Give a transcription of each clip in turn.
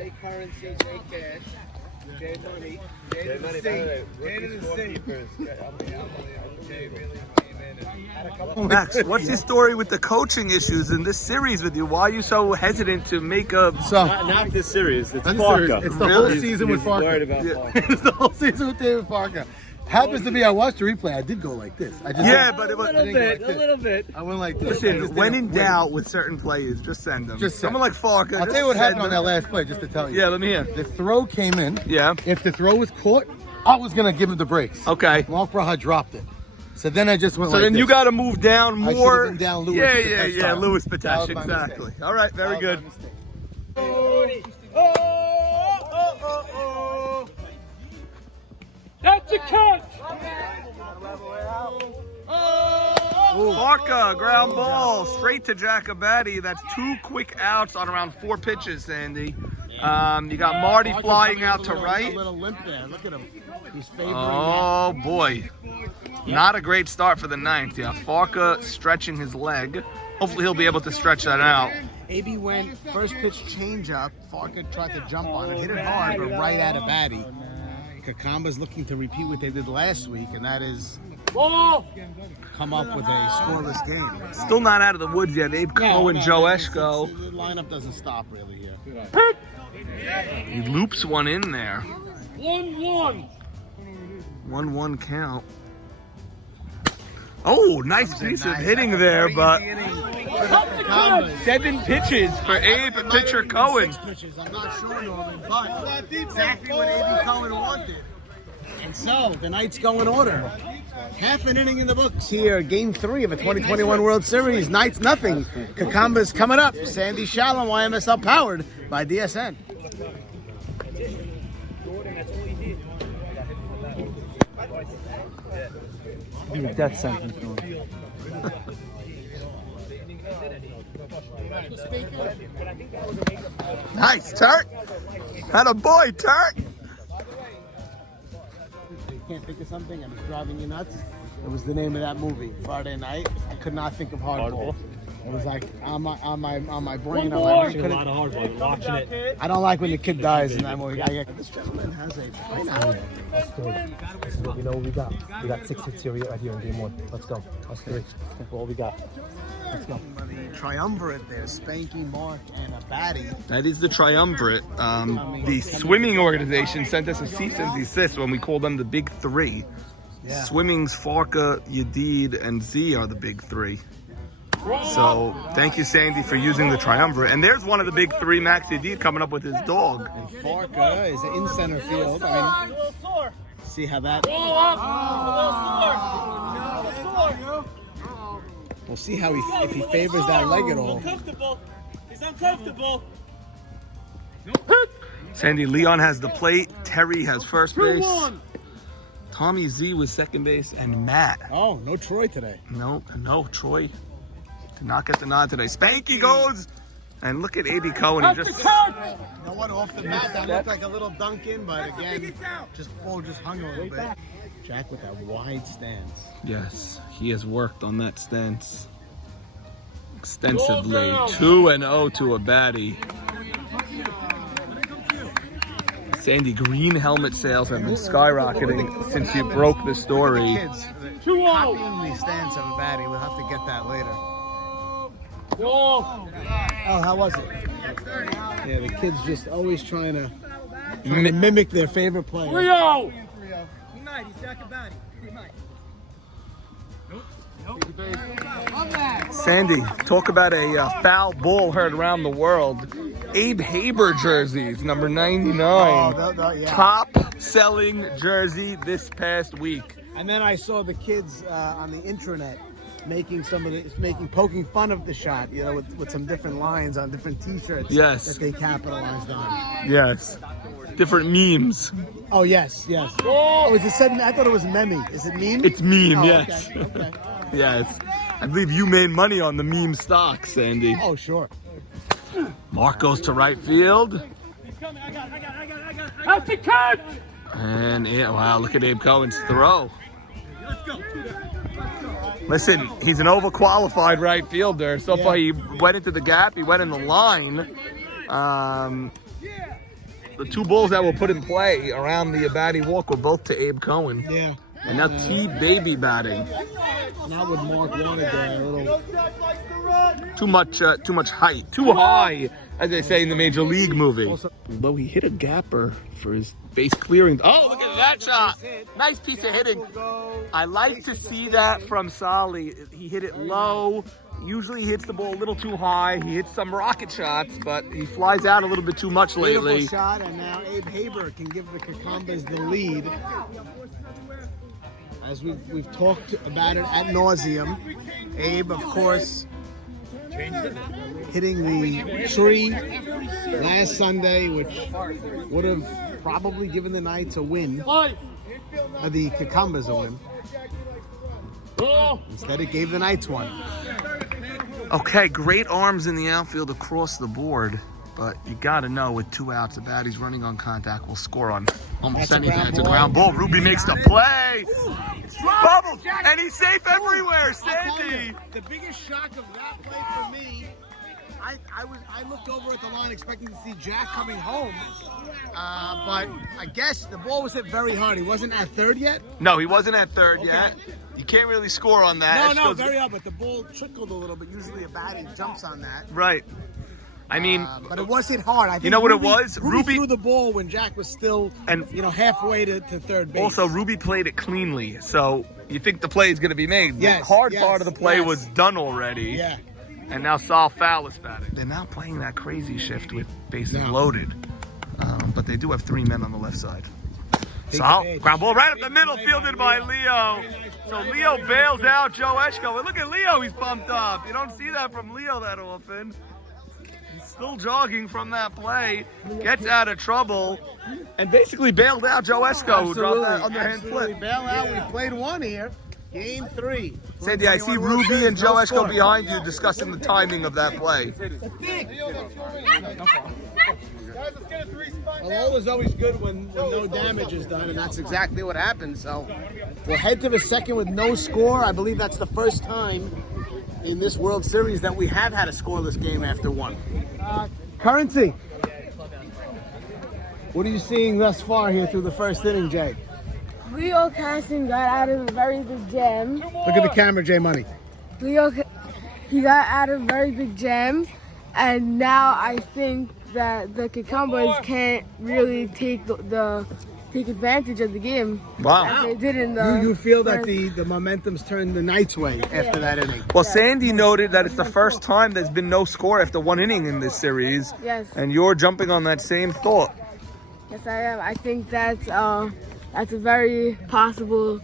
J Currency, J Cash, J Money, J to the C. J to the C. Max, what's your story with the coaching issues in this series with you? Why are you so hesitant to make a... Not this series. It's Farka. It's the whole season with Farka. It's the whole season with David Farka. Happens to be, I watched the replay. I did go like this. I just but it was A little bit. I went like this. Listen, when in doubt with certain players, just send them. Just send someone like Farka. I'll tell you what happened on that last play, just to tell you. Yeah, let me hear. The throw came in. Yeah. If the throw was caught, I was gonna give him the breaks. Okay. Mark Braha dropped it. So then I just went So like then this. you got to move down more. I should have been down Lewis. Yeah. Lewis That Patesh, was my exactly. mistake. All right, very good. That's a catch. Farka, ground ball, straight to Jacobatti. That's 2 quick outs on around 4 pitches, Sandy. You got Marty flying out to right. A little limp there. Look at him. He's favoring Oh, boy. Not a great start for the 9th. Yeah, Farka stretching his leg. Hopefully he'll be able to stretch that out. AB went first pitch change up. Farka tried to jump on it, hit it hard, but right at a baddie. Kakamba's looking to repeat what they did last week, and that is come up with a scoreless game. Still not out of the woods yet. Abe Cohen, Joe Eschko. The lineup doesn't stop really here. He loops one in there. 1-1. 1-1 count. Oh, nice piece of hitting there, but 7 pitches for Abe and pitcher Cohen. Pitches, I'm not sure, Norman, but that's exactly what AB Cohen wanted. And so, the night's go in order. Half an inning in the books here. Game 3 of a 2021 World Series. Knights nothing. Kakamba's coming up. Sandy Shalom, YMSL powered by DSN. Do a death sentence. Nice, Turk. Had a boy, Turk. You can't think of something and it's driving you nuts? It was the name of that movie, Friday night. I could not think of Hardball. It was like on my brain. Watching a lot of Hardball. Watching it. I don't like when the kid dies in that movie. This gentleman has a pineapple. Let's do it. This is what we know what we got. We got 6 hits here right here in game 1. Let's go. That's 3. That's all we got. Let's go. The triumvirate there, Spanky, Mark, and a baddie. That is the triumvirate. The swimming organization sent us a cease and desist when we called them the Big 3. Yeah. Swimming's Farka, Yadid, and Z are the Big 3. So thank you, Sandy, for using the triumvirate. And there's one of the Big 3, Max Yadid, coming up with his dog. And Farka is in center field. I mean, see how that... We'll see how if he favors that leg at all. He's uncomfortable. Sandy, Leon has the plate. Terry has first base. Tommy Z was second base, and Matt. Oh, no Troy today. No, Troy did not get the nod today. Spanky goes, and look at A.B. Cohen. He just... You know what, off the bat, that looked like a little dunk in, but again, ball just hung a little bit. Jack with that wide stance. Yes, he has worked on that stance extensively. 2-0 to a baddie. Sandy, green helmet sales have been skyrocketing since you broke the story. Kids, copying the stance of a baddie. We'll have to get that later. Oh, how was it? Yeah, the kids just always trying to mimic their favorite player. Rio! Sandy, talk about a foul ball heard around the world. Abe Haber jerseys, number 99. Yeah. Top selling jersey this past week. And then I saw the kids on the intranet poking fun of the shot, you know, with some different lines on different T-shirts. Yes. That they capitalized on. Yes. Different memes. Oh yes. Oh, is it said? I thought it was meme. Is it meme? It's meme, Oh, yes. Okay. Yes. I believe you made money on the meme stock, Sandy. Oh sure. Mark goes to right field. That's a catch! And wow, look at Abe Cohen's throw. Listen, he's an overqualified right fielder. So far, he went into the gap. He went in the line. the two balls that were put in play around the batting walk were both to Abe Cohen. Yeah. And now T-Baby batting. Not with Mark wanted there. A little. Too much height. Too high, as they say in the Major League movie. Although he hit a gapper for his base clearing. Oh, look at that shot. Nice piece of hitting. I like to see that from Solly. He hit it low. Usually he hits the ball a little too high. He hits some rocket shots, but he flies out a little bit too much lately. Beautiful shot, and now Abe Haber can give the Cucumbers the lead. As we've talked about it ad nauseum, Abe, of course, hitting the tree last Sunday, which would have probably given the Knights a win, or the Cucumbers a win. Instead, it gave the Knights one. Okay, great arms in the outfield across the board, but you got to know with 2 outs, the battie's running on contact will score on almost anything. It's a ground ball. Ruby makes the play. Bubbles, and he's safe everywhere. Sandy. The biggest shock of that play for me, I looked over at the line expecting to see Jack coming home, but I guess the ball was hit very hard. He wasn't at third yet? No, he wasn't at third yet. You can't really score on that. No, very hard, but the ball trickled a little bit. Usually a batter jumps on that. Right. I mean, but it was hit hard. I think you know what it was? Ruby threw the ball when Jack was still, halfway to third base. Also, Ruby played it cleanly, so you think the play is going to be made. Yes, the hard part of the play was done already. Yeah. And now Sal Fowl is batting. They're now playing that crazy shift with bases loaded, but they do have 3 men on the left side. Sal, ground ball right up the middle, fielded by Leo. So Leo bails out Joe Eshko. And look at Leo, he's pumped up. You don't see that from Leo that often. He's still jogging from that play, gets out of trouble, and basically bailed out Joe Eshko, who dropped that underhand flip. Bail out. We played one here. Game 3. Sandy, I see Ruby and Joe Eshko behind you discussing the timing of that play. Well, is always good when no damage is done, and that's exactly what happened. So we'll head to the second with no score. I believe that's the first time in this World Series that we have had a scoreless game after one. Currency. What are you seeing thus far here through the first inning, Jay? Leo Kassin got out of a very big jam. Look at the camera, Jay Money. He got out of a very big jam, and now I think that the Cucumbers can't really take take advantage of the game. Wow. Like they did in the You feel that the momentum's turned the Knights' way after that inning. Well, Sandy noted that it's the first time there's been no score after 1 inning in this series. Yes. And you're jumping on that same thought. Yes, I am. I think that's a very possible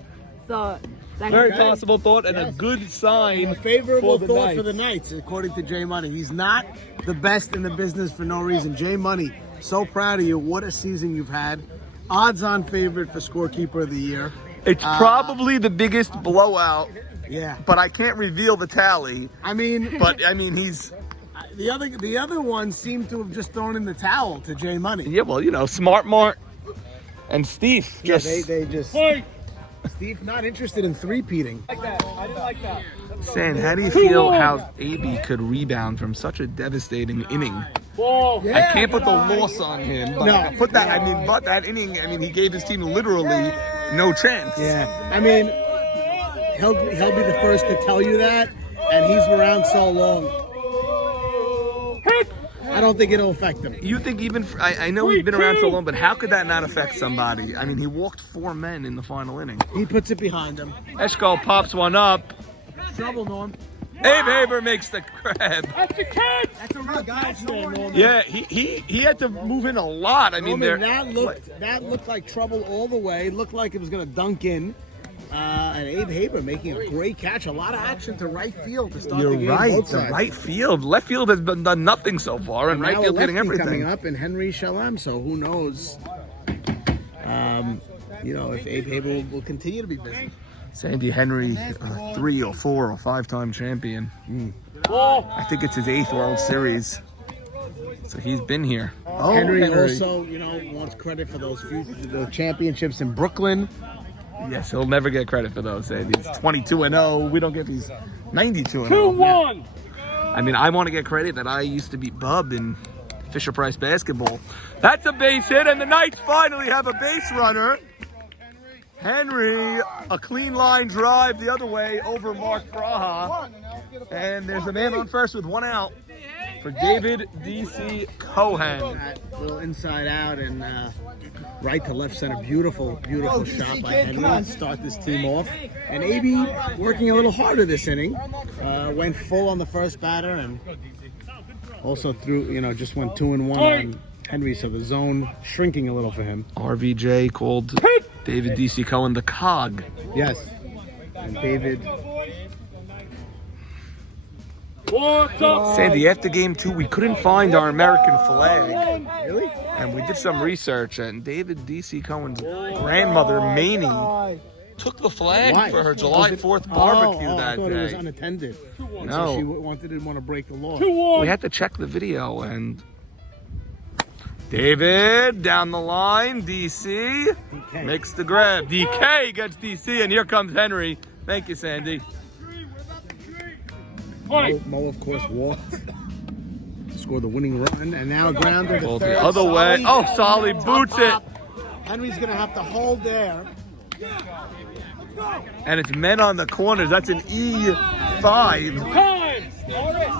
thought. Very possible thought and a good sign. A favorable for the thought Knights. for the Knights, according to Jay Money. He's not the best in the business for no reason. Jay Money, so proud of you. What a season you've had. Odds-on favorite for scorekeeper of the year. It's probably the biggest blowout. Yeah. But I can't reveal the tally. I mean, He's the other ones seem to have just thrown in the towel to Jay Money. Yeah, well, Smart Mart and Steve. Yeah, they just. Steve not interested in three-peating. I didn't like that. Saying, how do you feel how AB could rebound from such a devastating inning? I can't put the loss on him, but but that inning, he gave his team literally no chance. Yeah, he'll be the first to tell you that, and he's around so long. I don't think it'll affect him. You think I know he's been around so long, but how could that not affect somebody? He walked 4 men in the final inning. He puts it behind him. Eshko pops one up. Trouble, Norm. Abe Haber makes the grab. That's the kid! That's a real guy's there, Norman. Yeah, he had to move in a lot. That looked like trouble all the way. Looked like it was going to dunk in. And Abe Haber making a great catch. A lot of action to right field to start the game. You're right. Both The sides. right field. Left field has done nothing so far, and right field getting everything. Coming up, and Henry Shalem. So who knows? If Abe Haber will continue to be busy. Sandy Henry, 3 or 4 or 5-time champion. I think it's his 8th World Series. So he's been here. Henry also, wants credit for the championships in Brooklyn. Yes, he'll never get credit for those. He's 22-0. We don't get these 92-0. 2-1. I want to get credit that I used to beat Bub in Fisher-Price basketball. That's a base hit, and the Knights finally have a base runner. Henry, a clean line drive the other way over Mark Braha. And there's a man on first with 1 out for David D.C. Cohen. That little inside out and right to left center. Beautiful, beautiful shot by Henry to start this team off. And AB working a little harder this inning. Went full on the first batter and also threw, just went 2-1 on Henry. So the zone shrinking a little for him. RVJ called David D.C. Cohen the cog. Yes. And David. Sandy, after game 2, we couldn't find our American flag. Really? And we did some research, and David D.C. Cohen's grandmother, Mamie, took the flag for her July 4th barbecue that I thought day. it was unattended. And No. so she didn't want to break the law. We had to check the video, and David down the line, DC makes the grab. DK gets DC, and here comes Henry. Thank you, Sandy. Mo, of course, walked to score the winning run, and now grounded to Well, third. the other way. Oh, Solly boots it. Henry's going to have to hold there. And it's men on the corners. That's an E5.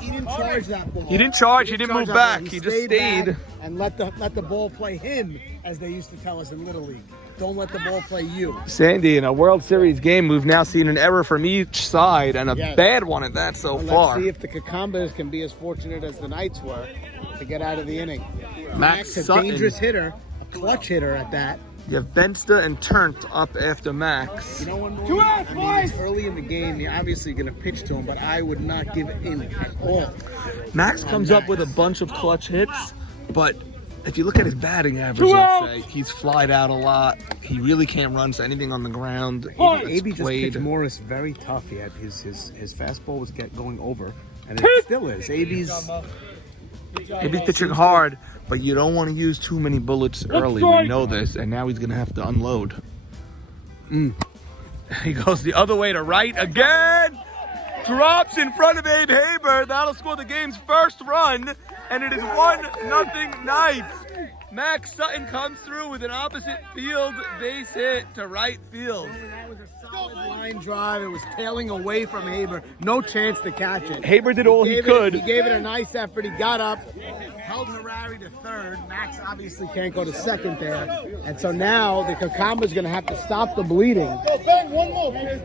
He didn't charge that ball. He didn't charge. He didn't move back. He He just stayed. back and let the ball play him, as they used to tell us in Little League. Don't let the ball play you. Sandy, in a World Series game, we've now seen an error from each side, and a bad one at that so far. Let's see if the Cucumbers can be as fortunate as the Knights were to get out of the inning. Max a Sutton. dangerous hitter, a clutch hitter at that. You have Bensta and Turnt up after Max. You know, when it's early in the game, you're obviously going to pitch to him, but I would not give in at all. Max comes up with a bunch of clutch hits, but if you look at his batting average, let's say, he's flied out a lot. He really can't run to anything on the ground. AB just pitched Morris very tough. He had his fastball was going over, and it still is. AB's pitching hard, but you don't want to use too many bullets early. We know this, and now he's going to have to unload. He goes the other way to right again. Drops in front of Abe Haber. That'll score the game's first run, and it is 1-0 Knights. Max Sutton comes through with an opposite field base hit to right field. That was a solid line drive. It was tailing away from Haber. No chance to catch it. Haber did all he could. He gave it a nice effort. He got up, held Harari to third. Max obviously can't go to second there. And so now the Cucumbers going to have to stop the bleeding.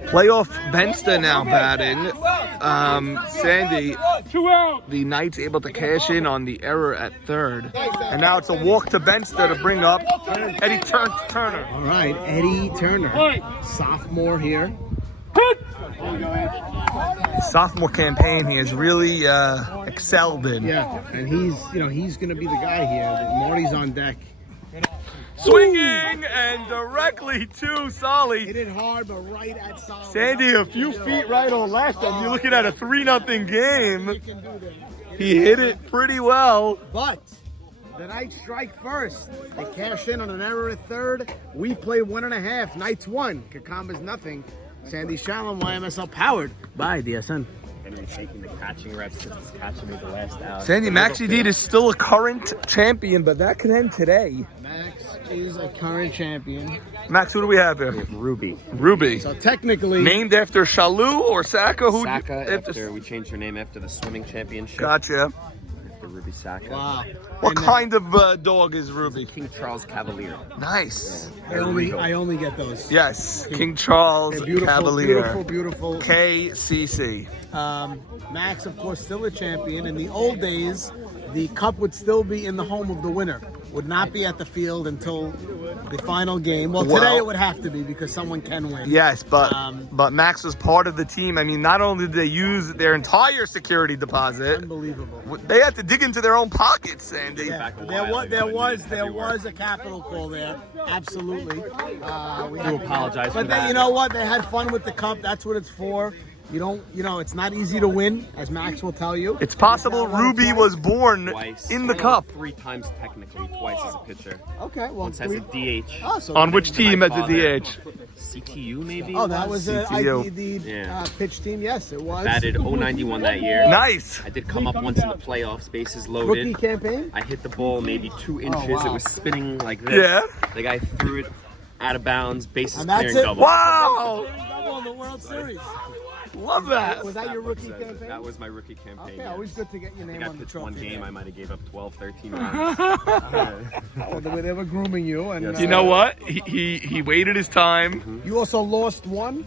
Playoff Bensta now batting. Sandy, the Knights able to cash in on the error at third. And now it's a walk to Bensta to bring up Eddie Turner. All right, Eddie Turner, sophomore here. Sophomore campaign he has really excelled in. Yeah, and he's going to be the guy here. Marty's on deck. Swinging and directly to Solly. Hit it hard, but right at Solly. Sandy, a few feet right on left, and you're looking at a 3-0 game. He hit it pretty well. But the Knights strike first. They cash in on an error at third. We play 1.5. Knights 1. Cucumbers nothing. Sandy Shalom, YMSL powered by DSN. Henry taking the catching reps since he's catching me the last out. Sandy, Maxi Deed is still a current champion, but that could end today. Max is a current champion. Max, who do we have here? We have Ruby. Ruby. So technically, Named after Shalou or Saka? We changed her name after the swimming championship. Gotcha. After Ruby Saka. wow. What kind of dog is Ruby? King Charles Cavalier. Nice. I only get those. Yes, King Charles They're beautiful, Cavalier. beautiful. KCC. Max, of course, still a champion. In the old days, the cup would still be in the home of the winner. Would not be at the field until the final game. Well, today it would have to be because someone can win. Yes, but Max was part of the team. I mean, not only did they use their entire security deposit, Unbelievable. they had to dig into their own pockets, Sandy. Yeah, there was a capital call there. Absolutely. We do apologize for But that. you know what? They had fun with the cup. That's what it's for. It's not easy to win, as Max will tell you. It's possible Ruby was born Twice. in the cup. 3 times technically, twice as a pitcher. Okay, well, Once as a DH. Oh, so On which team as a father. DH? CTU maybe. Oh, that was the CTU. pitch team. Yes, it was. Batted 091 that year. Nice. I did come up once in the playoffs, bases Rookie loaded. campaign. I hit the ball maybe 2 inches. wow. It was spinning like this. Yeah. The guy threw it out of bounds, bases And that's clearing it. double. Wow. Double in the World Series. Love that. Was that your rookie campaign? That was my rookie campaign. Okay, always good to get your I name think I on the pitched trophy. one game. there. I might have gave up 12, 13 runs. Oh, they were grooming you, and You know what? He waited his time. you also lost one.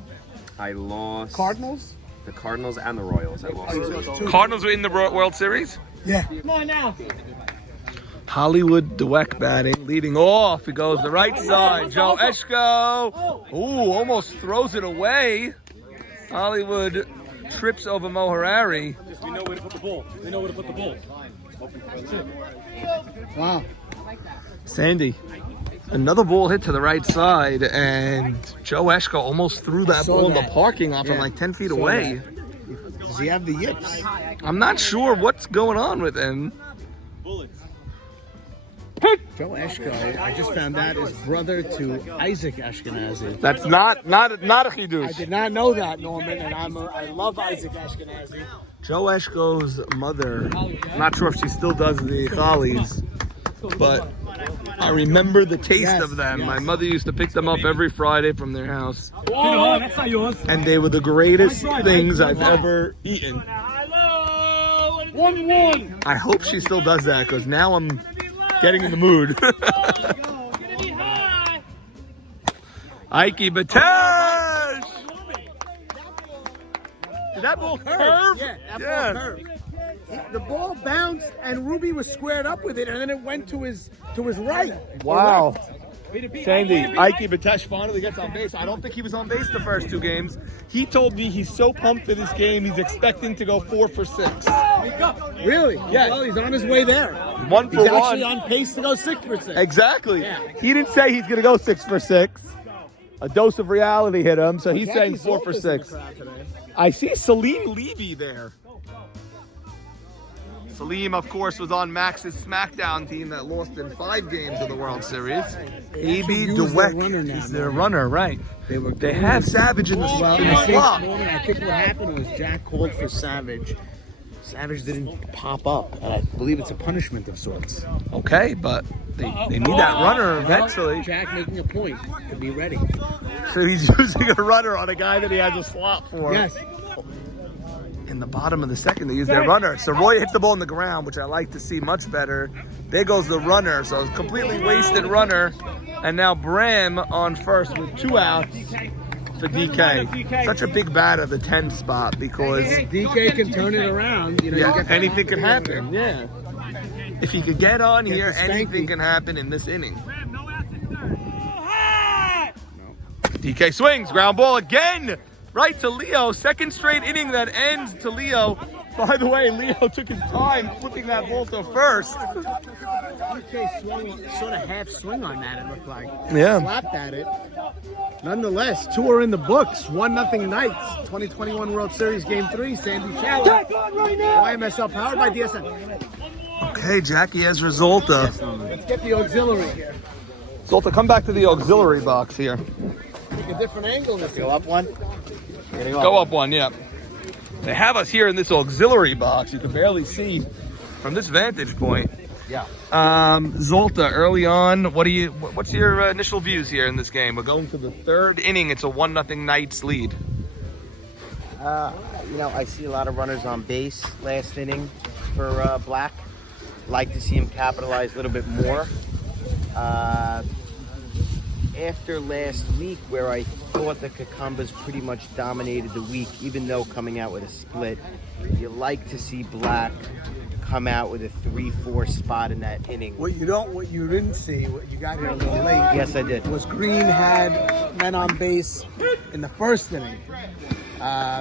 I lost Cardinals. the Cardinals and the Royals. I lost. Cardinals were in the World Series. Yeah. Hollywood Dweck batting, leading off. He goes the right side. Joe Eshko. Ooh, almost throws it away. Hollywood trips over Mo Harari. We know where to put the ball. We know where to put the ball. Wow. Sandy, another ball hit to the right side, and Joe Eshko almost threw that saw ball in the that. parking lot from Yeah, like 10 feet saw away. Does he have the yips? I'm not sure what's going on with him. Joe Eshko, I just found out, is brother to Isaac Ashkenazi. That's not a I chidush. did not know that, Norman, and I love Isaac Ashkenazi. Joe Eshko's mother, I'm not sure if she still does the Challies, but I remember the taste Yes, of them. yes. My mother used to pick them up every Friday from their house, Oh, that's not yours. and they were the greatest things I've ever eaten. 1-1. I hope she still does that, because now I'm getting in the mood. Ike Batesh! Did that ball curve? Yeah, that ball curved. The ball bounced, and Ruby was squared up with it, and then it went to his right. or Wow. left. Sandy, Ike Batesh finally gets on base. I don't think he was on base the first 2 games. He told me he's so pumped for this game, he's expecting to go 4 for 6. Really? Yeah. Well, he's on his way there. 1 for He's 1. actually on pace to go 6 for 6. Exactly. Yeah. He didn't say he's going to go 6 for 6. A dose of reality hit him, so he's saying Jackie 4 for Zolta's in the 6. crowd today. I see Salim Levy there. Salim, of course, was on Max's SmackDown team that lost in 5 games of the World Series. A.B. use their runner DeWeck now, is their runner, right? They have Savage in the Well, in the slot. I think what happened was Jack called for Savage. Savage didn't pop up, and I believe it's a punishment of sorts. Okay, but they need that runner eventually. Jack making a point to be ready. So he's using a runner on a guy that he has a slot for. Yes. In the bottom of the second, they use their runner. So Roy hit the ball on the ground, which I like to see much better. There goes the runner, so it's completely wasted runner. And now Bram on first with 2 outs for DK. Such a big bat at the 10th spot because DK can turn it around. You know, you yeah, get anything can happen. Yeah. If he could get on Get here, the spanky. anything can happen in this inning. DK swings, ground ball again. Right to Leo, second straight inning that ends to Leo. By the way, Leo took his time flipping that ball to first. DK swung, sort of half swing on that, it looked like. Yeah. Slapped at it. Nonetheless, 2 are in the books. 1-0 Knights. 2021 World Series Game 3. Sandy Challenge. YMSL powered by DSN. Okay, Jackie has Zolta. Let's get the auxiliary here. Zolta, come back to the auxiliary box here. Take a different angle. Let's go up one. Go up one, yeah. They have us here in this auxiliary box. You can barely see from this vantage point. Yeah. Zolta, early on, what's your initial views here in this game? We're going to the 3rd inning. It's a 1-0 Knights lead. I see a lot of runners on base last inning for Black. Like to see him capitalize a little bit more. After last week, where I thought the Cucumbers pretty much dominated the week, even though coming out with a split, you like to see Black come out with a 3-4 spot in that inning. What you didn't see, what you got here a little late. Yes, I did. Was Green had men on base in the 1st inning.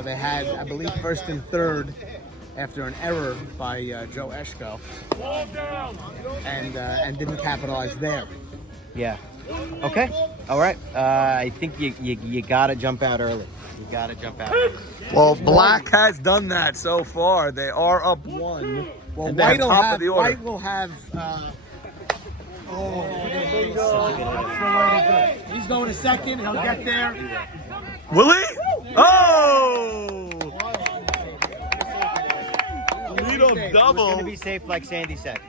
They had, I believe, 1st and 3rd after an error by Joe Eshko, and didn't capitalize there. Yeah. Okay. All right. I think you gotta jump out early. You gotta jump out early. Well, Black has done that so far. They are up 1. Well, and they're White top of the order. will have He's going to second. He'll get there. Will he? Oh! Leadoff double. Going to be safe, like Sandy said.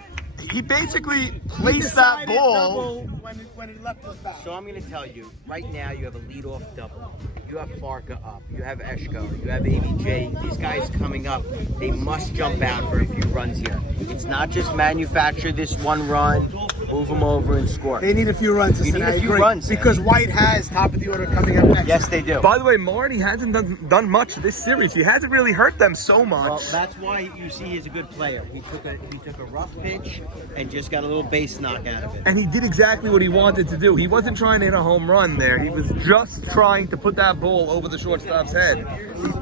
He basically placed that ball. When it left us back. So I'm going to tell you, right now you have a leadoff double. You have Farka up. You have Eshko. You have ABJ. These guys coming up, they must jump out for a few runs here. It's not just manufacture this one run, move them over and score. They need a few runs. You need a few runs. Because White has top of the order coming up next. Yes, they do. By the way, Marty hasn't done much this series. He hasn't really hurt them so much. Well, that's why you see he's a good player. He took a rough pitch and just got a little base knock out of it. And he did exactly what he wanted to do. He wasn't trying to hit a home run there. He was just trying to put that ball over the shortstop's head.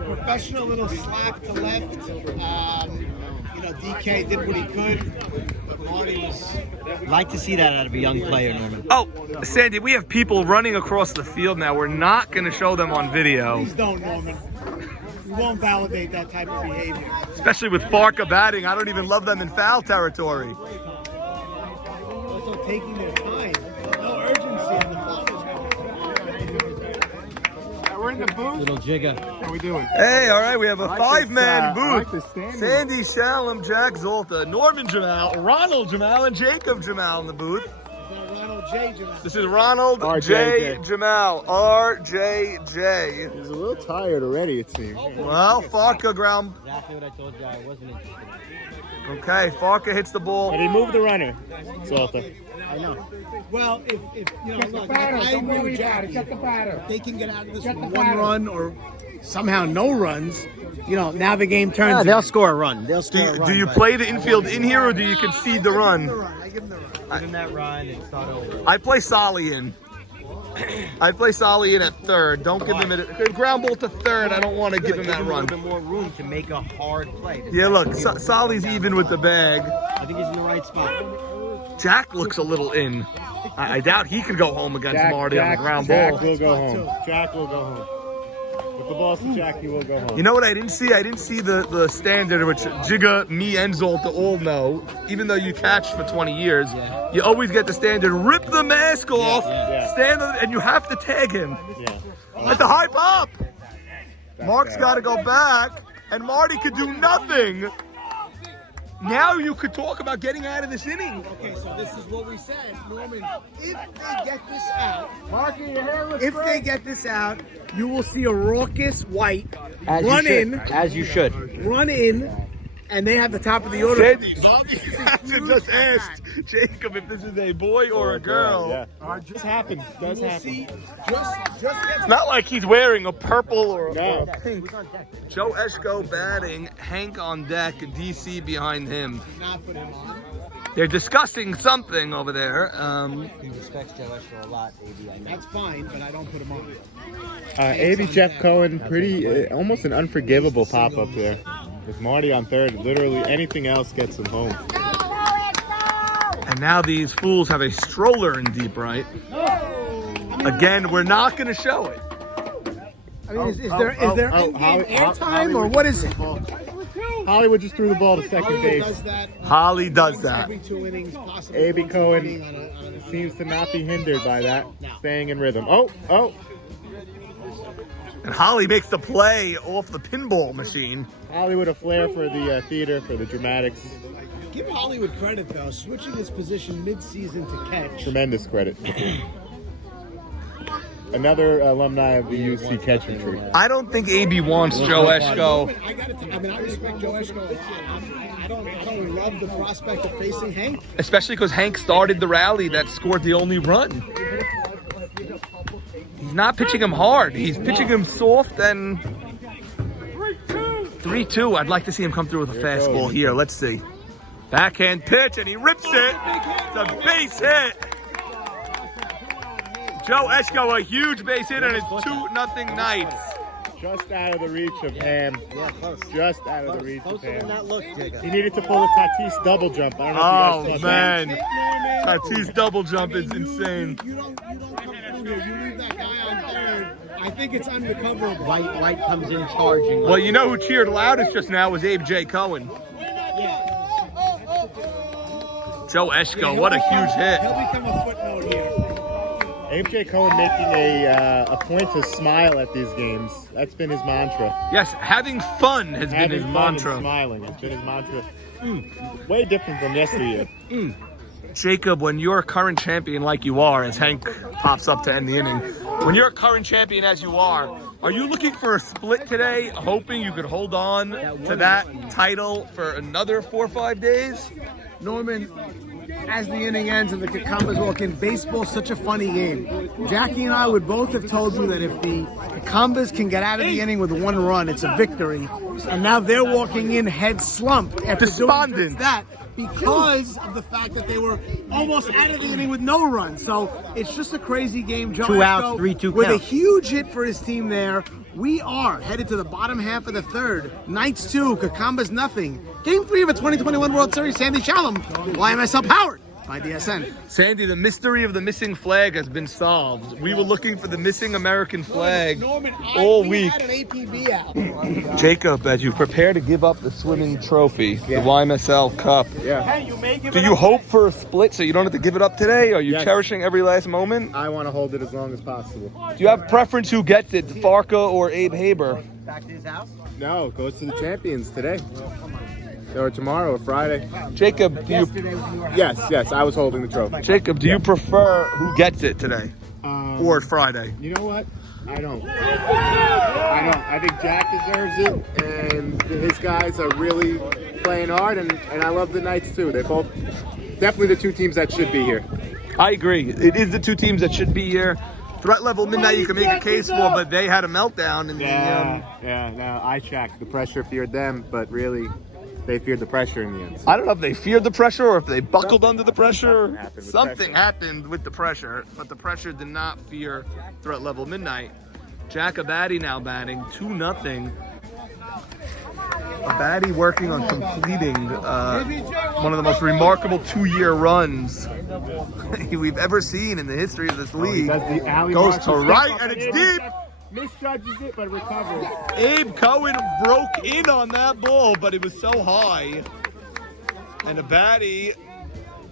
Professional little slap to left. DK did what he could, but Marty was. Like to see that out of a young player, Norman. Oh, Sandy, we have people running across the field now. We're not going to show them on video. Please don't, Norman. We won't validate that type of behavior. Especially with Farka batting. I don't even love them in foul territory. Also taking their time. No urgency on the foul. We're in the booth. Little jigger. How are we doing? Hey, all right, we have a five-man I like booth. this standing. Sandy Shalom, Jack Zolta, Norman Jamal, Ronald Jamal, and Jacob Jamal in the booth. Ronald J. Jamal. This is Ronald J. Jamal, RJJ. He's a little tired already, it seems. Well, Farka ground. Exactly what I told you. I wasn't interested. Okay, Farka hits the ball. But he moved the runner. Salta. I know. Well, if look, I agree with Jackie. If they can get out of this with one run or somehow no runs, now the game turns. Yeah, they'll score a run. They'll score a run. Do you play the infield in here or do you concede the run? I give them the run. Give them that run and start over. I play Solly in. I play Solly in at third. Don't give him a ground ball to third. I don't want to give him that run. A little bit more room to make a hard play. Yeah, look, Solly's even with the bag. I think he's in the right spot. Jack looks a little in. I doubt he could go home against Marty on the ground ball. Jack will go home. Jack will go home. If the ball's to Jack, he will go home. You know what I didn't see? I didn't see the standard, which Jigga, me, and Zolta all know. Even though you catch for 20 years, you always get the standard. Rip the mask off, stand on, and you have to tag him. Yeah. At the high pop. Mark's got to go back, and Marty could do nothing. Now you could talk about getting out of this inning. Okay, so this is what we said, Norman. If they get this out, if they get this out, you will see a raucous White run in, As you should. and they have the top of the order. Sandy Jackson just asked Jacob if this is a boy or a girl. Yeah. Just happened. Does happen. See, just It's not like he's wearing a purple or a pink. Who's on deck? Joe Eshko batting, Hank on deck, DC behind him. not put him on. They're discussing something over there. He respects Joe Eshko a lot, AB. I know. That's fine, but I don't put him on. AB Jeff Cohen, pretty, almost an unforgivable pop up there. With Marty on third, literally anything else gets him home. And now these fools have a stroller in deep right. Again, we're not going to show it. I mean, is there in-game airtime or what is it? Hollywood just threw the ball to second base. Does that Holly does that. every 2 innings, possibly. AB Cohen on a seems to not be hindered by that, staying in rhythm. Oh. And Holly makes the play off the pinball machine. Hollywood a flair for the theater, for the dramatics. Give Hollywood credit though, switching his position mid-season to catch. Tremendous credit. Another alumni of the UC catching tree. I don't think AB wants Joe Eshko. I respect Joe Eshko a lot. I don't love the prospect of facing Hank. Especially because Hank started the rally that scored the only run. He's not pitching him hard. He's pitching him soft and 3-2. I'd like to see him come through with a fastball here. Let's see. Backhand pitch, and he rips it. It's a base hit. Joe Eshko, a huge base hit, and it's 2-0 Knights. Just out of the reach of Ham. Yeah, close. Just out of the reach of Closer than Ham. that look, Jigga. He needed to pull the Tatis double jump. I don't know if you guys saw that. Man. Tatis double jump is insane. You don't come through here. You leave that guy on third. I think it's unrecoverable. White comes in charging. Well, you know who cheered loudest just now was Abe J. Cohen. Joe Eshko, what a huge hit. He'll become a footnote here. AJ Cohen making a point to smile at these games. That's been his mantra. Yes, having fun has been his Having fun and mantra. smiling. It's been his mantra. Way different from yesteryear. Jacob, when you're a current champion like you are, as Hank pops up to end the inning, when you're a current champion as you are you looking for a split today, hoping you could hold on to that title for another 4 or 5 days? Norman, as the inning ends and the Cucumbers walk in, baseball's such a funny game. Jackie and I would both have told you that if the Cucumbers can get out of the inning with 1 run, it's a victory. And now they're walking in head slumped after Despondent. doing that because of the fact that they were almost out of the inning with no run. So it's just a crazy game. Joe 2 outs, Eshko 3-2 with a count. huge hit for his team there. We are headed to the bottom half of the third. Knights 2, Cucumbers nothing. Game 3 of a 2021 World Series. Sandy Shalom, YMSL powered by DSN. Sandy, the mystery of the missing flag has been solved. We were looking for the missing American flag all week. Had an APB out. Jacob, as you prepare to give up the swimming trophy, the YMSL Cup, do you hope for a split so you don't have to give it up today? Are you Yes. cherishing every last moment? I want to hold it as long as possible. Do you have preference who gets it, Farka or Abe Haber? Back to his house. No, it goes to the champions today. Or tomorrow or Friday. Jacob, do you Yes, I was holding the trophy. you prefer who gets it today or Friday? You know what? I don't. I think Jack deserves it, and his guys are really playing hard, and I love the Knights too. They're both definitely the 2 teams that should be here. I agree. It is the 2 teams that should be here. Threat level midnight you can make a case for, but they had a meltdown in No, I checked. The pressure feared them, but really, they feared the pressure in the end. I don't know if they feared the pressure or if they buckled under the pressure. Something happened with Something happened with the pressure, but the pressure did not fear threat level midnight. Jack Abadi now batting 2-0. Abadi working on completing one of the most remarkable 2-year runs we've ever seen in the history of this league. Goes to right and it's deep. Misjudges it, but recovers. Abe Cohen broke in on that ball, but it was so high. And Abadi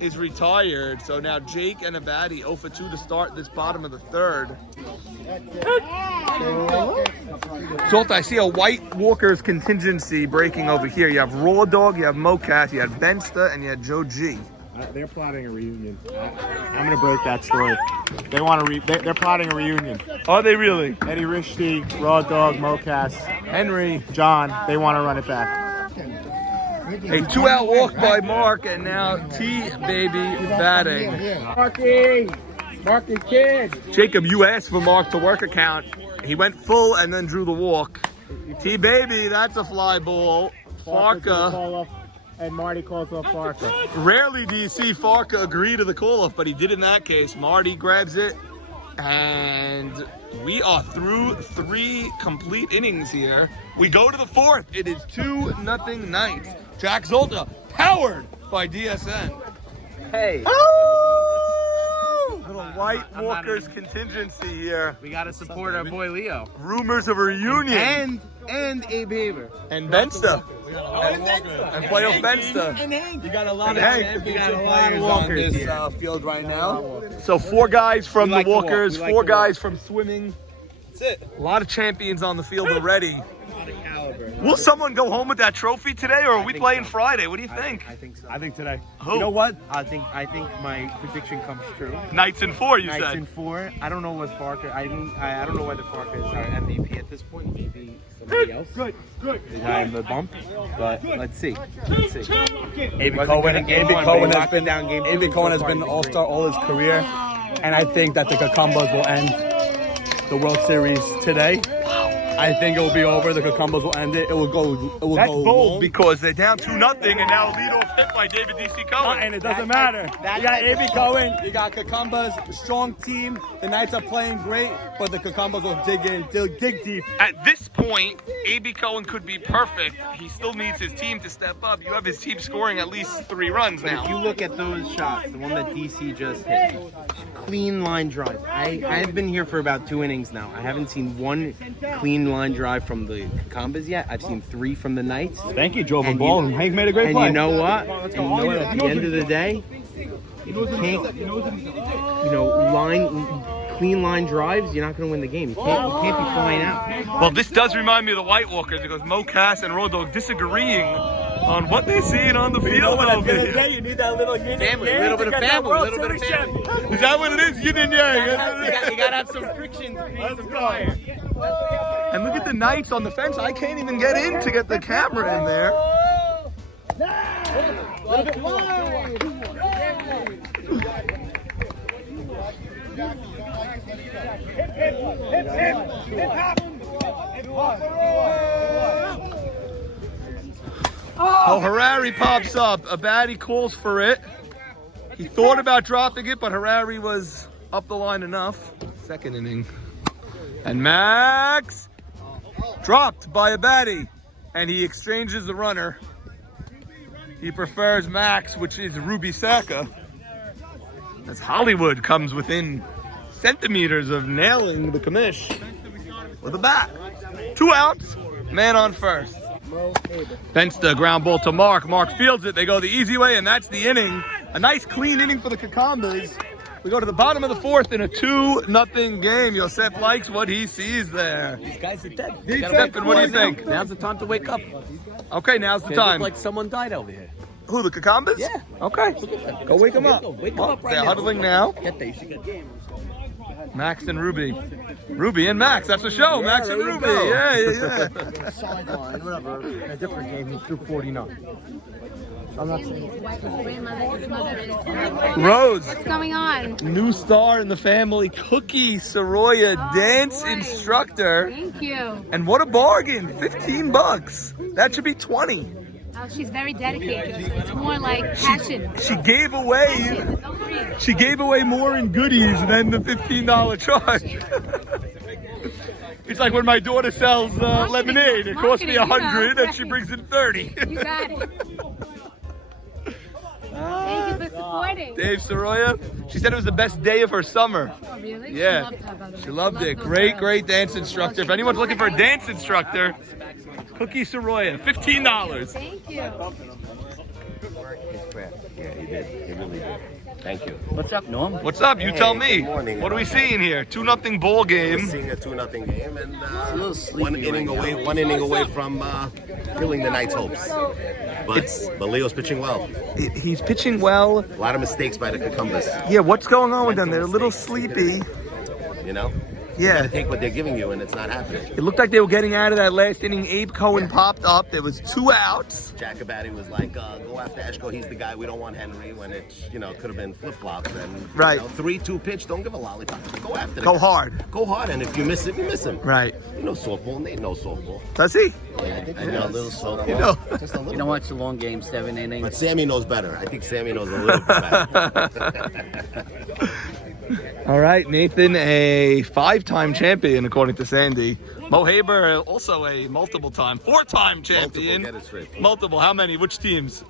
is retired. So now Jake and Abadi 0 for 2 to start this bottom of the third. Zolt, I see a White Walker's contingency breaking over here. You have Raw Dog, you have Mocass, you have Bensta, and you have Joe G. They're plotting a reunion. I'm gonna break that story. They want to. They're plotting a reunion. Are they really? Eddie Rishti, Raw Dog, Mocass, Henry. John. They want to run it back. A 2-out walk by Mark, and now T-Baby batting. Marky kid. Jacob, you asked for Mark to work a count. He went full and then drew the walk. T-Baby, that's a fly ball. Farka. And Marty calls off Farka. Rarely do you see Farka agree to the call-off, but he did in that case. Marty grabs it, and we are through 3 complete innings here. We go to the 4th. It is 2-0 Knights. Jack Zolta, powered by DSN. Hey. Little White Walker's contingency here. We gotta support our boy Leo. Rumors of a reunion. And Abe Haber. And Bensta. And playoff Bensta. And Hank. You got a lot of Hey. championship players on this field right now. So 4 guys from the like to walk. Walkers, We like 4 to walk. guys from swimming. That's it. A lot of champions on the field already. Will someone go home with that trophy today, or are we playing Friday? What do you think? I think so. I think today. Who? You know what? I think my prediction comes true. Knights in 4, you Knights said. in 4. I don't know what Farka. I don't know whether Farka is our MVP at this point. Maybe somebody else. Good. Is in the bump, but let's see. Abe Cohen has been an all-star all his career, and I think that the Cucumbers will end the World Series today. I think it will be over. The Cucumbers will end it. It will go. That's go bold long. because they're down 2-0 and now a lead-off hit by David D.C. Cohen. And it doesn't matter. You got Abe Cohen. You got Cucumbers. Strong team. The Knights are playing great, but the Cucumbers will dig deep. At this point, A.B. Cohen could be perfect. He still needs his team to step up. You have his team scoring at least 3 runs But now. if you look at those shots, the one that DC just hit, clean line drive. I've been here for about 2 innings now. I haven't seen one clean line drive from the Cucumbers yet. I've seen 3 from the Knights. Spanky drove a ball, and Hank made a great And you know what? At the end of the day, if you can't, clean line drives, you're not going to win the game. You can't be flying out. Well, this does remind me of the White Walkers because Mo Cass and Road Dogg disagreeing on what they're seeing on the field over here. You need that little yin and Family, a little bit of family, a little bit of family. Is that what it is? Yin and yang. You got to have some friction to create some fire. And look at the Knights on the fence. I can't even get in to get the camera in there. Oh, Harari pops up. Abadi calls for it. He thought about dropping it, but Harari was up the line enough. Second inning. And Max dropped by Abadi. And he exchanges the runner. He prefers Max, which is Ruby Saka. As Hollywood comes within centimeters of nailing the commish with a bat. 2 outs, man on first. Fenster, ground ball to Mark. Mark fields it. They go the easy way, and that's the inning. A nice clean inning for the Kakambas. We go to the bottom of the fourth in a 2-0 game. Yosef likes what he sees there. These guys are dead. Stefan, what do you think? Now's the time to wake up. Okay, now's the They time. look like someone died over here. Who, the Kakambas? Yeah. Okay. Go wake them up. Wake them up right They're now. huddling now. They should get Max and Ruby. Ruby and Max, that's the show. Max and Ruby. Yeah. Sideline, whatever. In a different game, he threw 49. I'm not saying. Rose. What's going on? New star in the family, Cookie Soroya, dance instructor. Thank you. And what a bargain, $15. That should be 20. Oh, she's very dedicated. It's more like passion. She gave away more in goodies than the $15 charge. It's like when my daughter sells lemonade. It costs me $100 and she brings in 30. You got it. Thank you for supporting. Dave Soroya, she said it was the best day of her summer. Oh, really? Yeah, she loved it. Great dance instructor. If anyone's looking for a dance instructor, Cookie Soroya, $15. Thank you. Yeah, he did. He really did. Thank you. What's up, Norm? What's up? You tell me. Good morning. What are we seeing here? 2-0 ball We're game. seeing a 2-0 game, and a little sleepy one inning away from killing the Knights' hopes. But Leo's pitching well. He's pitching well. A lot of mistakes by the Cucumbers. Yeah, what's going on with them? They're a little sleepy. You know? You Yeah. gotta take what they're giving you, and it's not happening. It looked like they were getting out of that last inning. Abe Cohen popped up. There was 2 outs. Jack Abadi was like, go after Eshko. He's the guy. We don't want Henry. When it, could have been flip-flops. And, Right. 3-2 pitch. Don't give a lollipop. Go after the Go guy. hard. Go hard, and if you miss him, you miss him. Right. You know softball. They know softball. Does he? I know a little softball. You know. Just a little. You don't watch the long game, 7 innings. But Sammy knows better. I think Sammy knows a little bit better. All right, Nathan, a 5-time champion, according to Sandy. Mo Haber, also a multiple-time, 4-time champion. Multiple, get it straight. Multiple. How many? Which teams?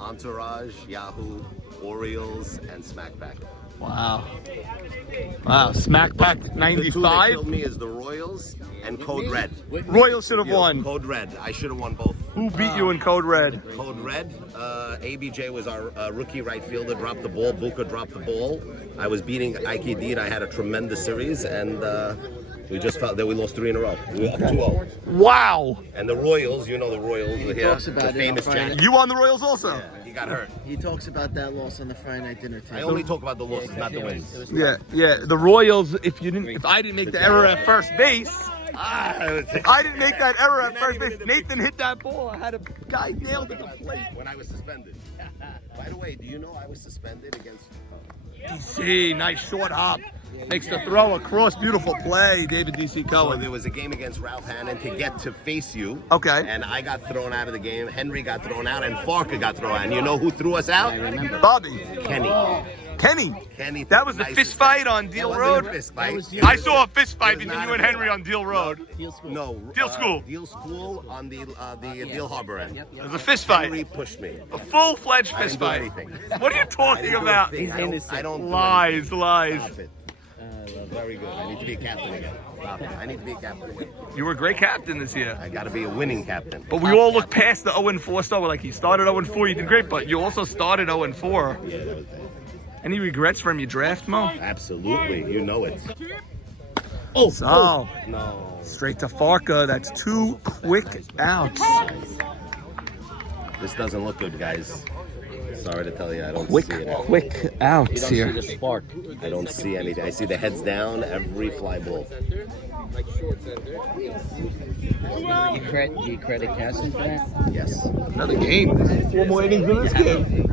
Entourage, Yahoo, Orioles, and Smackback. Wow. Smack Pack The two that 95. killed me is the Royals and Code Red. Royals should have won. Code Red. I should have won both. Who beat you in Code Red? Code Red. ABJ was our rookie right fielder. Dropped the ball. Buka dropped the ball. I was beating Ike Deed. I had a tremendous series, and we just felt that we lost 3 in a row. We were up 2-0. Wow. And the Royals, the Royals were here. talks about The it famous on Friday. Jack. You won the Royals also? He got hurt. He talks about that loss on the Friday night dinner I table. only talk about the losses, not the wins. Yeah. The Royals, if I didn't make the error at first base, I didn't make that error at first base. Nathan hit that ball. I had a guy nailed it to the plate. When I was suspended. By the way, do you know I was suspended against DC, nice short hop. Makes the throw across. Beautiful play, David DC So Cohen. there was a game against Ralph Hannon to get to face you. Okay. And I got thrown out of the game. Henry got thrown out, and Farker got thrown out. And you know who threw us out? Bobby. Kenny. That was a fist fight on That Deal wasn't Road. a fist fight. I saw a fist fight between you and Henry on Deal Road. No. Deal School. Deal School on the Deal Harbor end. It was a fist fight. Henry pushed me. A full-fledged I fist didn't do fight. anything. What are you I talking didn't do about? a thing. I don't do Lies. anything. Lies. Stop it. Very good. I need to be a captain again. Stop it. I need to be a captain again. You were a great captain this year. I got to be a winning captain. But we all look past the 0-4 start. We're like, he started 0-4, you did great, but you also started 0-4. Yeah, that was bad. Any regrets from your draft, Mo? Absolutely, you know it. So, No. straight to Farka. That's 2 quick outs. This doesn't look good, guys. Sorry to tell you, I don't see it. Quick outs here. Spark. I don't see anything. I see the heads down every fly ball. Do you credit Kassin for that? Yes. Another game. 4 more innings in this game.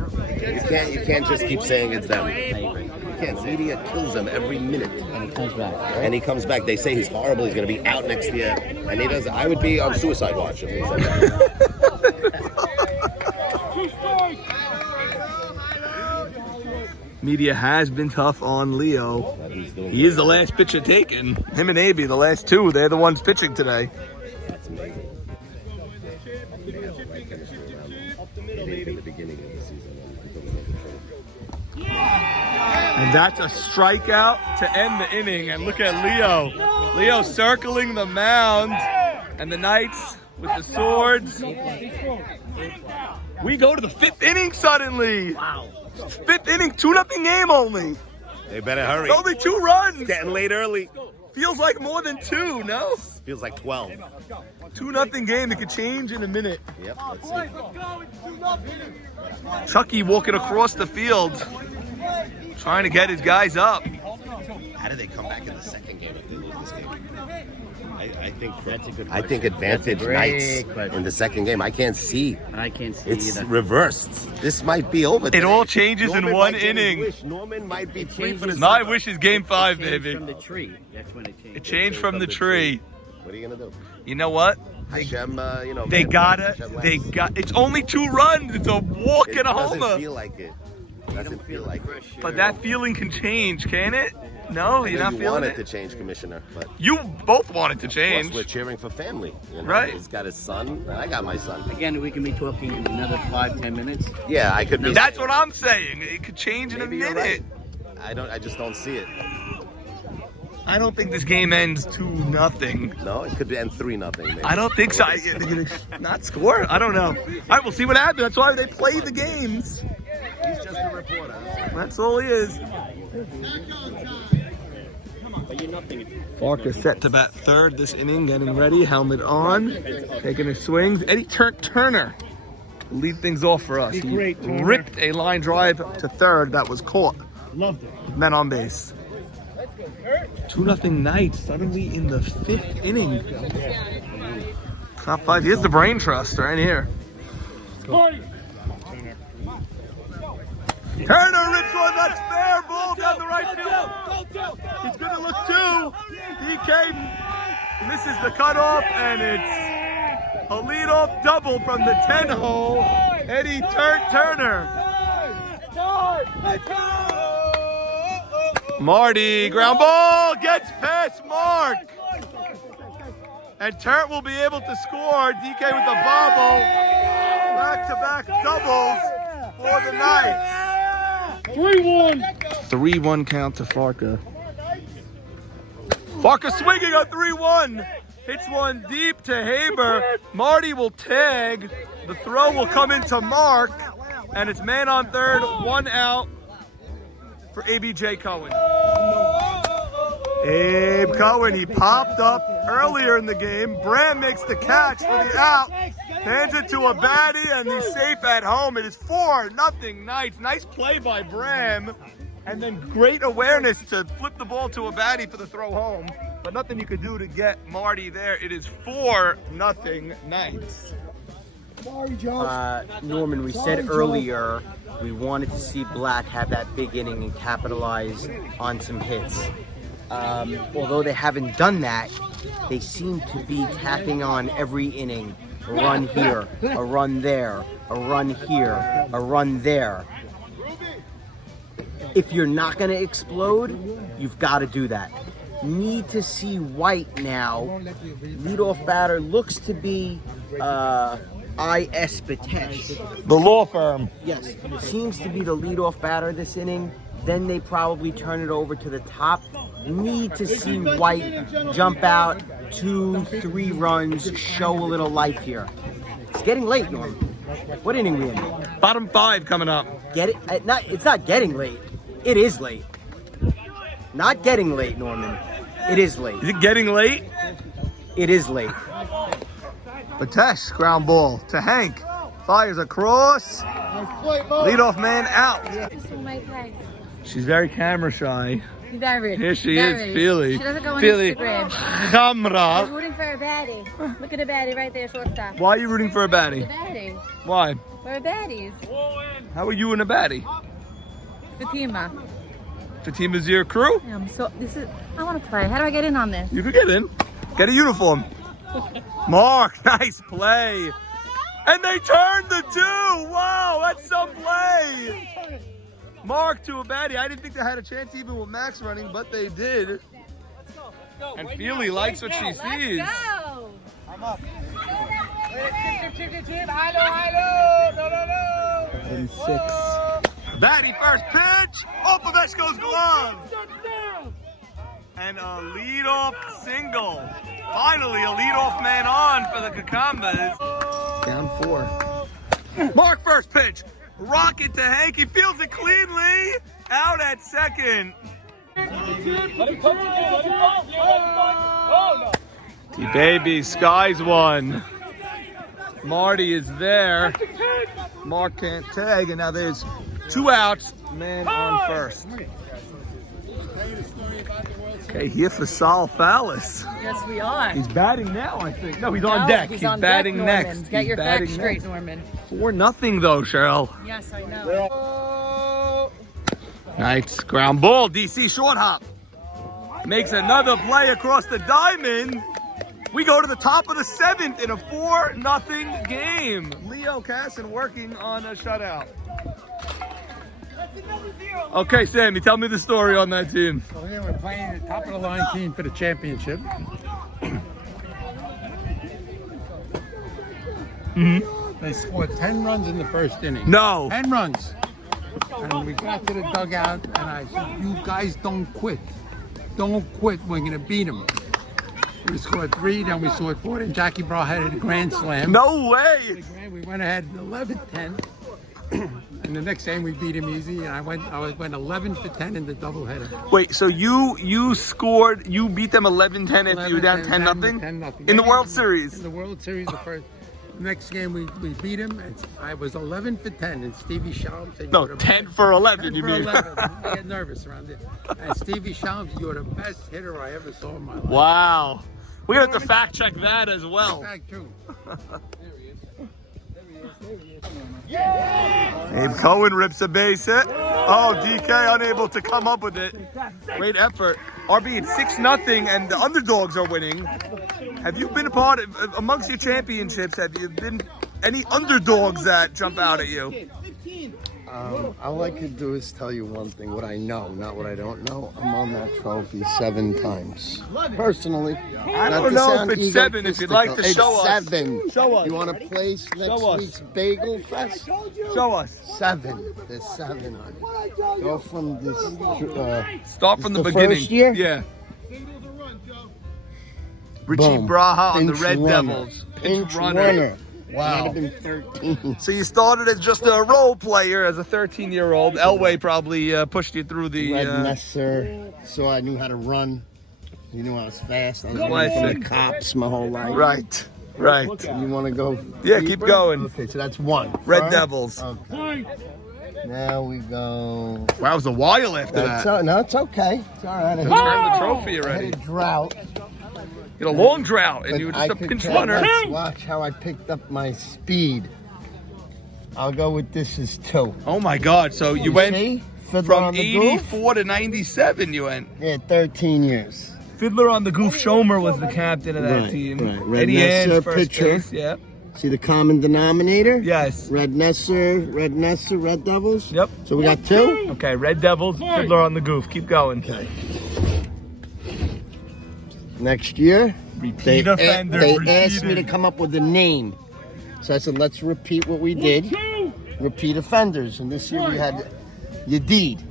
You can't just keep saying it's them. You can't. Media kills him every minute. And he comes back. Right? And he comes back. They say he's horrible. He's going to be out next year. And he does. I would be on suicide watch if they said that. Media has been tough on Leo. He is the last pitcher taken. Him and Aby, the last 2. They're the ones pitching today. That's amazing. In the beginning of the season. And that's a strikeout to end the inning. And look at Leo. Leo circling the mound. And the Knights with the swords. We go to the 5th inning suddenly. Wow. 5th inning, 2-0 game only. They better hurry. Only 2 runs. It's getting late early. Feels like more than 2, no? Feels like 12. 2-0 game that could change in a minute. Yep, let's see. Chucky walking across the field, trying to get his guys up. How do they come back in the second game if they lose this game? I think That's a good I think advantage Knights in the second game. I can't see. I can't see It's either. reversed. This might be over. It all changes in one might get his inning. wish. Norman might be free for the My wish is game 5, It changed baby. from the tree. That's when it changed. It changed from the tree. What are you gonna do? You know what? Hashem, They man, gotta. Hashem They laughs. got. It's only 2 runs. It's a walk It and a doesn't homer. feel like it. Doesn't feel like it. But that feeling can change, can it? No, I you're know not you feeling want it. it to change, Commissioner, but You both want it to of change. course we're cheering for family. Right. He's got his son, and I got my son. Again, we can be talking in another 5-10 minutes. Yeah, I could be. That's what I'm saying. It could change in a Maybe you're minute. right. I just don't see it. I don't think this game ends 2-0. No, it could end 3-0. Maybe. I don't think so. They're gonna not score. I don't know. All right, we'll see what happens. That's why they play the games. He's just a reporter. That's all he is. Farka set to bat 3rd this inning, getting ready, helmet on, taking his swings. Eddie Turner will lead things off for us. He ripped a line drive to 3rd that was caught. Loved it. Men on base. 2-0 Knights suddenly in the 5th inning. Top 5. Here's the brain trust right here. Turner, rich one, that's fair. Ball down the right field. He's going to look 2. DK misses the cutoff, and it's a leadoff double from the 10 hole. Eddie Turner. Marty, ground ball, gets past Mark. And Turt will be able to score. DK with the bobble. Back-to-back doubles for the Knights. 3-1. 3-1 count to Farka. Farka swinging a 3-1. Hits one deep to Haber. Marty will tag. The throw will come into Mark. And it's man on 3rd, 1 out for ABJ Cohen. Abe Cohen, he popped up earlier in the game. Bram makes the catch for the out. Hands it to a baddie, and he's safe at home. It is 4-0 Knights. Nice play by Bram. And then great awareness to flip the ball to a baddie for the throw home. But nothing you could do to get Marty there. It is 4-0 Knights. Norman, we said earlier we wanted to see Black have that big inning and capitalize on some hits. Although they haven't done that, they seem to be tacking on every inning. A run here, a run there, a run here, a run there. If you're not going to explode, you've got to do that. Need to see White now. Leadoff batter looks to be I.S. Batesh. The law firm. Yes, seems to be the leadoff batter this inning. Then they probably turn it over to the top. Need to see White jump out 2-3 runs, show a little life here. It's getting late, Norm. What inning we in? Bottom 5 coming up. Get it? It's not getting late. It is late. Not getting late, Norman. It is late. Is it getting late? It is late. Batesh, ground ball to Hank. Fires across. Leadoff man out. She's very camera shy. Very. Here she very. is, Feely. She doesn't go on Feely. Instagram. Camera. I'm rooting for a baddie. Look at a baddie right there, shortstop. Why are you rooting for a A baddie? baddie. Why? We're baddies. How are you and a baddie? Fatima. Fatima's your crew? I want to play. How do I get in on this? You can get in. Get a uniform. Mark, nice play. And they turned the 2. Wow, that's some play. Mark to a baddie. I didn't think they had a chance even with Max running, but they did. And Feely likes what she sees. Let's go. I'm up. And 6. Baddie first pitch. Off of Eshko's glove. And a leadoff single. Finally, a leadoff man on for the Kakambas. Down 4. Mark first pitch. Rocket to Hank. He fields it cleanly. Out at second. T-Baby skies one. Marty is there. Mark can't tag, and now there's 2 outs. Man on first. Okay, here for Sal Fallis. Yes, we are. He's batting now, I think. No, he's on deck. He's on batting deck, next. Norman. Get He's your batting facts straight, next. Norman. 4-0 though, Cheryl. Yes, I know. Nice ground ball. DC short hop. Makes another play across the diamond. We go to the top of the 7th in a 4-0 game. Leo Kassin working on a shutout. Okay, Sammy, tell me the story on that team. So here we're playing the top of the line team for the championship. They scored 10 runs in the first inning. No. 10 runs. And we got to the dugout and I said, you guys don't quit. Don't quit. We're going to beat them. We scored 3, then we scored 4, and Jackie Bra had a grand slam. No way. We went ahead 11-10. And the next game we beat him easy, and I went 11 for 10 in the doubleheader. Wait, so you scored, you beat them 11-10 after you were down 10-0? 10-0. In the World Series? In the World Series, the next game we beat him, and I was 11 for 10, and Stevie Shalom said, no, 10 for 11 you mean. 11. I get nervous around there. And Stevie Shalom, you're the best hitter I ever saw in my life. Wow. We're going to have to fact check that as well. Fact too. Abe Cohen rips a base hit. Oh, DK unable to come up with it. Great effort. RB, it's 6-0 and the underdogs are winning. Have you been a part of, amongst your championships, have you been any underdogs that jump out at you? All I could do is tell you one thing, what I know, not what I don't know. I'm on that trophy 7 times. Personally. I don't know if it's 7, if you'd like to show us. It's 7. Show us. You want to place next week's Bagel Fest? Show us. 7. There's 7 on it. Go from this. Start from the beginning. First year? Yeah. Richie Boom. Braha on the Pinch Red runner. Devils. Pinch runner. Wow. Might have been 13. So you started as just a role player as a 13-year-old. Elway probably pushed you through the... Red Messer, so I knew how to run. You knew I was fast. I was running Classic. from the cops my whole life. Right, right. You want to go Yeah, deeper? keep going. Okay, so that's 1. Red Firm? Devils. Okay. Now we go... Wow, it was a while after that. No, it's okay. It's all right. You turned the trophy I already. had a drought. You had a long drought, and But you were I just a could pinch tell- runner. Watch how I picked up my speed. I'll go with this as 2. Oh my God! So you went see? Fiddler from on the Goof? 84 to 97. You went. Yeah, 13 years. Fiddler on the Goof. Schomer was the captain of that team. Right. Red Eddie Nesser, Ann's first pitcher. base. Yeah. See the common denominator? Yes. Red Nesser, Red Devils. Yep. So we got 2? Okay. Red Devils. Fiddler on the Goof. Keep going. Okay. Next year, Repeat offender. they repeated. asked me to come up with a name. So I said, let's repeat what we did. Repeat offenders. And this year we had Yadid.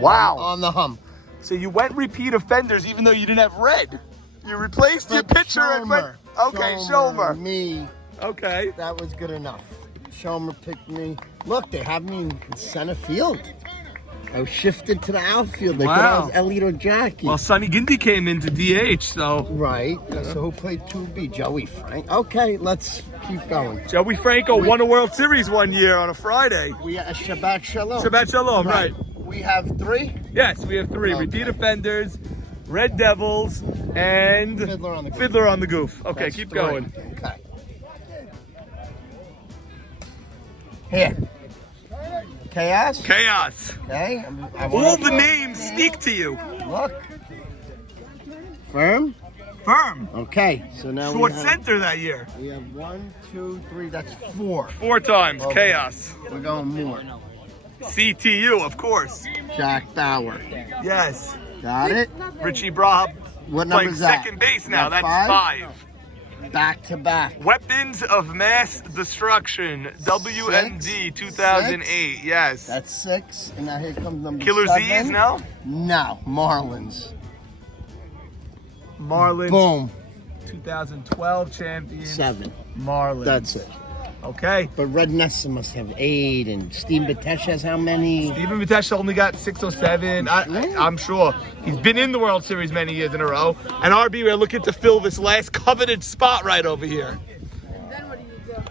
Wow. On the hump. So you went repeat offenders even though you didn't have red. You replaced your pitcher and went. Okay, Schomer. Me. Okay. That was good enough. Schomer picked me. Look, they have me in center field. I was shifted to the outfield. They Wow. thought I was Elliot or Jackie. Well, Sonny Gindy came into DH, so. Right. So who played 2B? Joey Frank. Okay, let's keep going. Joey Franco won a World Series one year on a Friday. We have Shabbat Shalom. Shabbat Shalom, right. We have 3? Yes, we have 3. Okay. Repeat offenders, Red Devils, and Fiddler on the Goof. Goof. Okay, That's keep 3. going. Okay. Here. Chaos? Chaos. Okay. All the names speak to you. Look. Firm? Firm. Okay. So now Short we have, center that year. we have 1, 2, 3. That's 4. 4 times. Okay. Chaos. We're going more. CTU, of course. Jack Bauer. Yes. Got it? Richie Brahab What playing number is that? second base now. Is that That's 5. Back to back. Weapons of Mass Destruction, WMD 2008. Yes. That's 6. And now here comes number Killer 7. Z's now? No. Marlins. Marlins. Boom. 2012 champion. 7. Marlins. That's it. Okay. But Red Nessa must have 8, and Steve Batesh has how many? Steven Vitesh only got 6 or 7. I'm sure. He's been in the World Series many years in a row. And RB, we're looking to fill this last coveted spot right over here.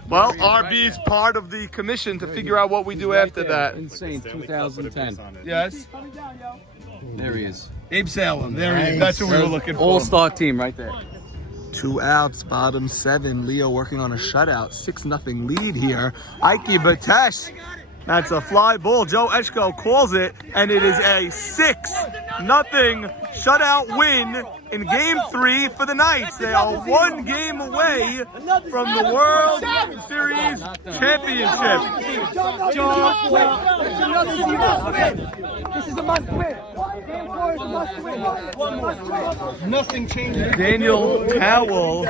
Well, RB's part of the commission to figure out what we do after that. Insane, 2010. Yes. There he is. Abe Salem. There he is. That's what we were looking for. All-star team right there. 2 outs, bottom 7. Leo working on a shutout. 6-0 lead here. Ike Batesh. That's a fly ball. Joe Eshko calls it, and it is a 6-0 shutout win in Game 3 for the Knights. They are 1 game away from the World Series championship. This is a must win. Game 4 is a must win. Nothing changes. Daniel Cowell.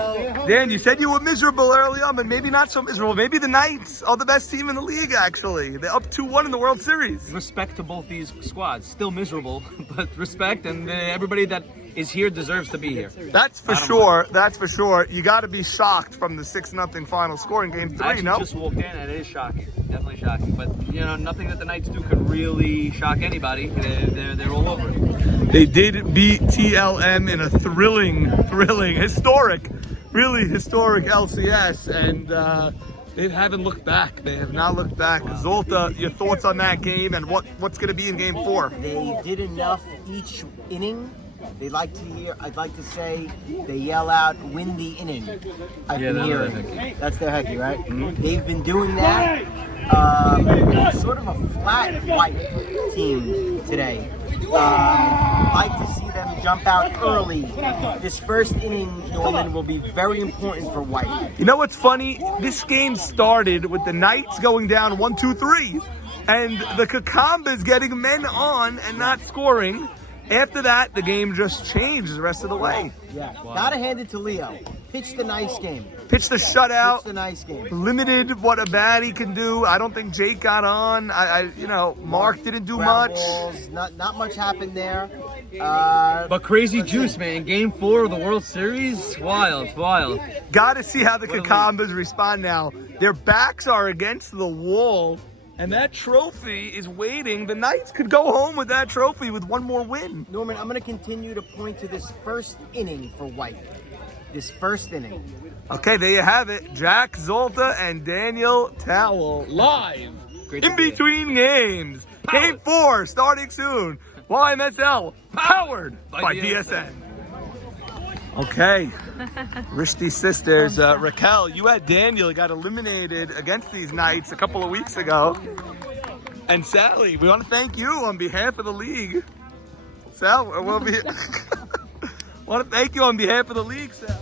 Dan, you said you were miserable early on, but maybe not so miserable. Maybe the Knights are the best team in the league, actually. They're up 2-1 in the World Series. Respect to both these squads. Still miserable, but respect, and everybody that is here deserves to be here. That's for sure. That's for sure. You got to be shocked from the 6-0 final score in Game 3, I actually no? just walked in, and it is shocking. Definitely shocking. But, you know, nothing that the Knights do could really shock anybody. They're all over it. They did beat TLM in a thrilling, historic, really historic LCS, and they haven't looked back. They have not looked back. Zolta, your thoughts on that game and what's going to be in Game 4? They did enough each inning. They like to hear, I'd like to say, they yell out, win the inning. I've been hearing. That's their hecky, right? Mm-hmm. They've been doing that. It's sort of a flat white team today. Like to see them jump out early. This first inning, Norman, will be very important for White. You know what's funny? This game started with the Knights going down 1-2-3, and the Kakambas getting men on and not scoring. After that, the game just changed the rest of the way. Yeah, gotta hand it to Leo. Pitched a nice game. Pitched the shutout. Pitched a nice game. Limited what a baddie can do. I don't think Jake got on. Mark didn't do Ground much. balls, not much happened there. But crazy juice, man. Game 4 of the World Series, wild. Got to see how the Kakambas respond now. Their backs are against the wall, and that trophy is waiting. The Knights could go home with that trophy with one more win. Norman, I'm going to continue to point to this first inning for White. This first inning. Okay, there you have it. Jack Zolta and Daniel Towell live in between games. Game 4 starting soon. YMSL powered by DSN. Okay, Rishti sisters. Raquel, you had Daniel got eliminated against these Knights a couple of weeks ago. And Sally, we want to thank you on behalf of the league. Sal, want to thank you on behalf of the league, Sal.